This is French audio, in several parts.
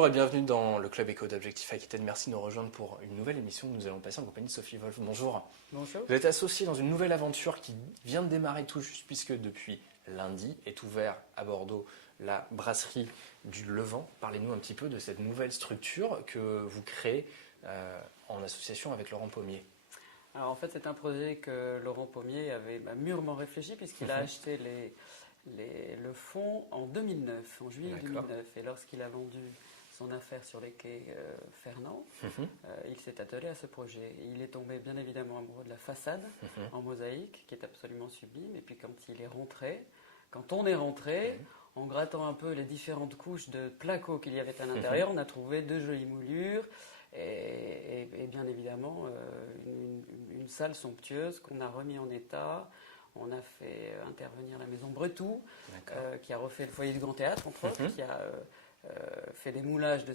Bonjour et bienvenue dans le Club Éco d'Objectif Aquitaine. Merci de nous rejoindre pour une nouvelle émission que nous allons passer en compagnie de Sophie Wolf. Bonjour. Bonjour. Vous êtes associée dans une nouvelle aventure qui vient de démarrer tout juste puisque depuis lundi est ouvert à Bordeaux la brasserie du Levant. Parlez-nous un petit peu de cette nouvelle structure que vous créez en association avec Laurent Pommier. Alors en fait c'est un projet que Laurent Pommier avait mûrement réfléchi puisqu'il a acheté le fonds en 2009, en juillet 2009. Et lorsqu'il a vendu son affaire sur les quais Fernand, il s'est attelé à ce projet. Il est tombé bien évidemment amoureux de la façade en mosaïque qui est absolument sublime. Et puis quand on est rentré, en grattant un peu les différentes couches de placo qu'il y avait à l'intérieur, on a trouvé de jolies moulures et bien évidemment une salle somptueuse qu'on a remis en état. On a fait intervenir la maison Bretou, qui a refait le foyer du Grand Théâtre, entre autres, qui a fait des moulages de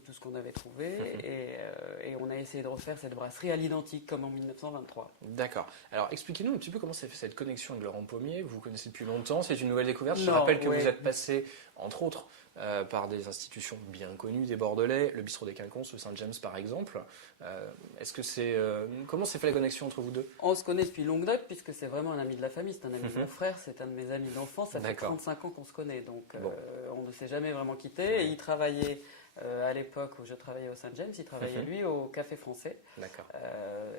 tout ce qu'on avait trouvé. Et on a essayé de refaire cette brasserie à l'identique, comme en 1923. D'accord. Alors, expliquez-nous un petit peu comment s'est fait cette connexion avec Laurent Pommier. Vous connaissez depuis longtemps, c'est une nouvelle découverte. Je rappelle que vous êtes passé, entre autres, par des institutions bien connues des Bordelais, le Bistrot des Quinconces, le Saint-James par exemple. Comment s'est fait la connexion entre vous deux? On se connaît depuis longue date puisque c'est vraiment un ami de la famille, c'est un ami de mon frère, c'est un de mes amis d'enfance, ça fait 35 ans qu'on se connaît, donc on ne s'est jamais vraiment quitté. Et il travaillait à l'époque où je travaillais au Saint-James, il travaillait lui au Café Français.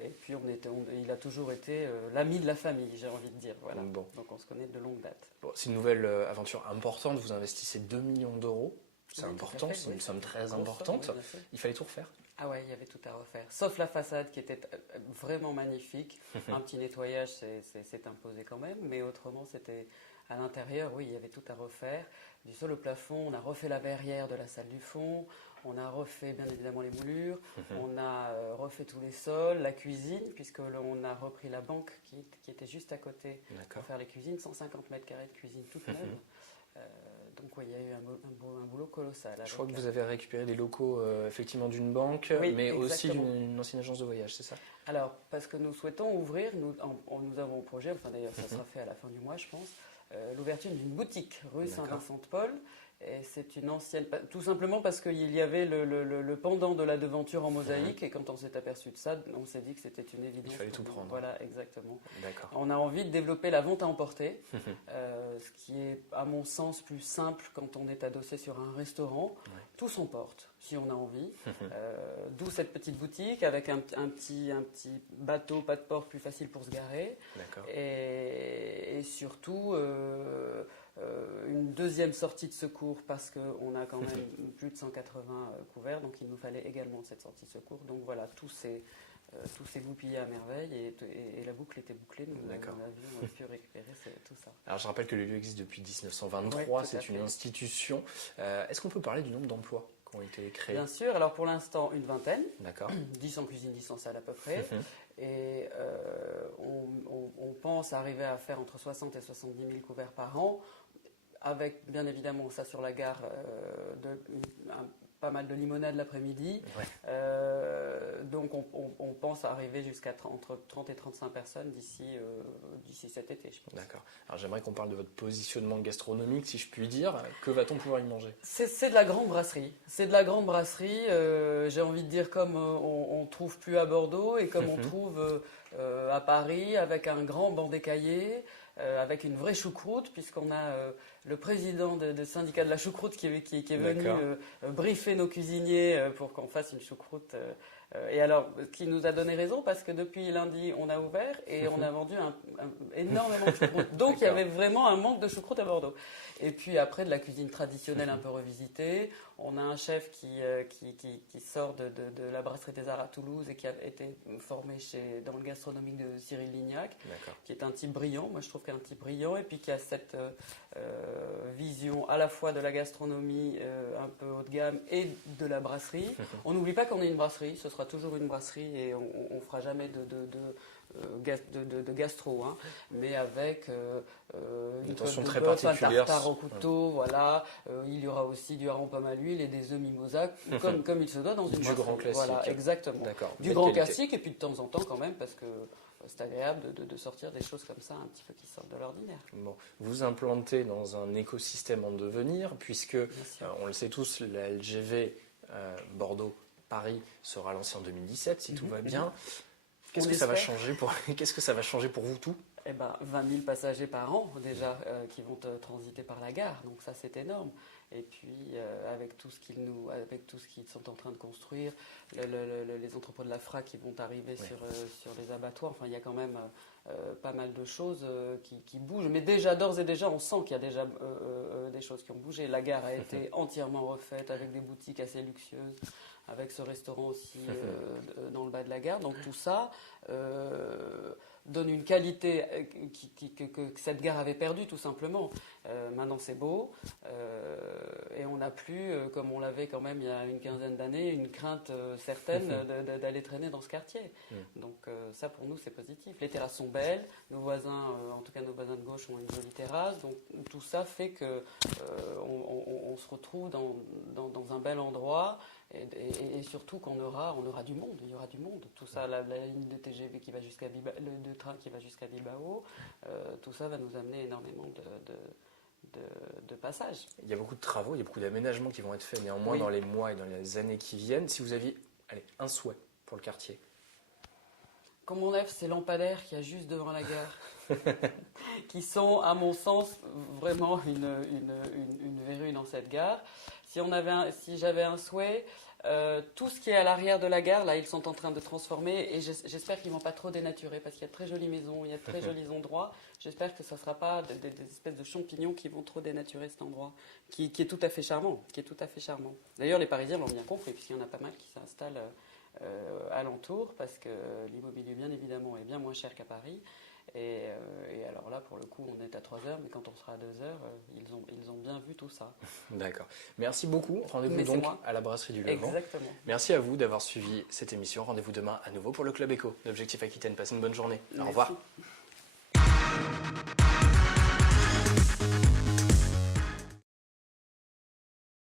Et puis il a toujours été l'ami de la famille, j'ai envie de dire. Voilà. Donc on se connaît de longue date. C'est une nouvelle aventure importante, vous investissez 2 millions d'euros, c'est important, c'est une somme très importante. Il fallait tout refaire. Ah ouais, il y avait tout à refaire, sauf la façade qui était vraiment magnifique. Un petit nettoyage s'est imposé quand même, mais autrement c'était à l'intérieur, oui, il y avait tout à refaire. Du sol au plafond, on a refait la verrière de la salle du fond, on a refait bien évidemment les moulures, on a refait tous les sols, la cuisine, puisque on a repris la banque qui était juste à côté pour faire les cuisines, 150 mètres carrés de cuisine toute neuve. Donc oui, il y a eu un boulot colossal. Je crois que vous avez récupéré les locaux effectivement d'une banque, mais aussi d'une ancienne agence de voyage, c'est ça? Alors, parce que nous souhaitons ouvrir, nous avons un projet, enfin d'ailleurs ça sera fait à la fin du mois je pense, l'ouverture d'une boutique rue Saint-Vincent-de-Paul. Et c'est une ancienne, tout simplement parce qu'il y avait le pendant de la devanture en mosaïque et quand on s'est aperçu de ça, on s'est dit que c'était une évidence. Il fallait tout prendre. Voilà, exactement. D'accord. On a envie de développer la vente à emporter, ce qui est à mon sens plus simple quand on est adossé sur un restaurant. Tout s'emporte si on a envie. D'où cette petite boutique avec un petit bateau, pas de port, plus facile pour se garer. Et surtout une deuxième sortie de secours parce qu'on a quand même plus de 180 couverts, donc il nous fallait également cette sortie de secours. Donc voilà, tout s'est goupillé à merveille et la boucle était bouclée. Nous avions pu récupérer tout ça. Alors je rappelle que le lieu existe depuis 1923, c'est une institution. Est-ce qu'on peut parler du nombre d'emplois qui ont été créés? Bien sûr, alors pour l'instant une vingtaine, 10 en cuisine, 10 en salle à peu près. Et on pense arriver à faire entre 60 et 70 000 couverts par an, avec bien évidemment ça sur la gare, pas mal de limonade l'après-midi. Donc on pense arriver jusqu'à entre 30 et 35 personnes d'ici cet été, je pense. D'accord. Alors j'aimerais qu'on parle de votre positionnement gastronomique, si je puis dire. Que va-t-on pouvoir y manger? C'est de la grande brasserie. C'est de la grande brasserie, j'ai envie de dire comme on ne trouve plus à Bordeaux et comme on trouve à Paris, avec un grand banc d'écaillés, avec une vraie choucroute, puisqu'on a le président du syndicat de la choucroute qui est venu briefer nos cuisiniers pour qu'on fasse une choucroute. Et alors, qui nous a donné raison, parce que depuis lundi, on a ouvert et on a vendu énormément de choucroute. Donc, il y avait vraiment un manque de choucroute à Bordeaux. Et puis après, de la cuisine traditionnelle un peu revisitée. On a un chef qui sort de la brasserie des Arts à Toulouse et qui a été formé dans le gastronomique de Cyril Lignac, qui est un type brillant. Moi, je trouve qu'il est un type brillant et puis qui a cette vision à la fois de la gastronomie un peu haut de gamme et de la brasserie. On n'oublie pas qu'on est une brasserie, ce sera toujours une brasserie et on ne fera jamais de gastro, hein, mais avec une attention côte de très bœuf, un particulière. tartare au couteau, voilà. Il y aura aussi du hareng pomme à l'huile et des œufs mimosa, comme il se doit dans une Du grand brasserie. classique. Voilà, exactement. D'accord. Du Belle grand qualité. classique, et puis de temps en temps quand même, parce que c'est agréable de sortir des choses comme ça, un petit peu qui sortent de l'ordinaire. Bon, vous implantez dans un écosystème en devenir, puisque, Bien sûr. on le sait tous, la LGV Bordeaux-Paris sera lancée en 2017, si tout va bien. Qu'est-ce On que ça va l'espère. changer pour, qu'est-ce que ça va changer pour vous tout? Eh ben, 20 000 passagers par an déjà qui vont transiter par la gare, donc ça c'est énorme. Et puis avec tout ce qu'ils sont en train de construire, les entrepôts de la FRA qui vont arriver sur les abattoirs, enfin il y a quand même pas mal de choses qui bougent. Mais déjà d'ores et déjà on sent qu'il y a déjà des choses qui ont bougé. La gare a été entièrement refaite avec des boutiques assez luxueuses, avec ce restaurant aussi dans le bas de la gare. Donc tout ça donne une qualité que cette gare avait perdue tout simplement. Maintenant c'est beau et on n'a plus, comme on l'avait quand même il y a une quinzaine d'années, une crainte certaine d'aller traîner dans ce quartier. Donc ça pour nous c'est positif. Les terrasses sont belles, nos voisins, en tout cas nos voisins de gauche ont une jolie terrasse, donc tout ça fait que on se retrouve dans un bel endroit. Et surtout qu'on aura du monde, il y aura du monde. Tout ça, la ligne de TGV qui va jusqu'à Bilbao, le train qui va jusqu'à Bilbao, tout ça va nous amener énormément de passages. Il y a beaucoup de travaux, il y a beaucoup d'aménagements qui vont être faits néanmoins Oui. dans les mois et dans les années qui viennent. Si vous aviez un souhait pour le quartier. Comme on lève ces lampadaires qu'il y a juste devant la gare, qui sont, à mon sens, vraiment une verrue dans cette gare. Si j'avais un souhait, tout ce qui est à l'arrière de la gare, là, ils sont en train de transformer et j'espère qu'ils ne vont pas trop dénaturer parce qu'il y a de très jolies maisons, il y a de très jolis endroits. J'espère que ça ne sera pas des espèces de champignons qui vont trop dénaturer cet endroit, qui est tout à fait charmant. D'ailleurs, les Parisiens l'ont bien compris puisqu'il y en a pas mal qui s'installent alentour parce que l'immobilier, bien évidemment, est bien moins cher qu'à Paris. Et alors là, pour le coup, on est à 3 heures, mais quand on sera à 2 heures, ils ont bien vu tout ça. D'accord. Merci beaucoup. Rendez-vous Mais donc c'est moi. à la brasserie du Levant. Exactement. Merci à vous d'avoir suivi cette émission. Rendez-vous demain à nouveau pour le Club Éco. L'Objectif Aquitaine. Passez une bonne journée. Au revoir. Merci.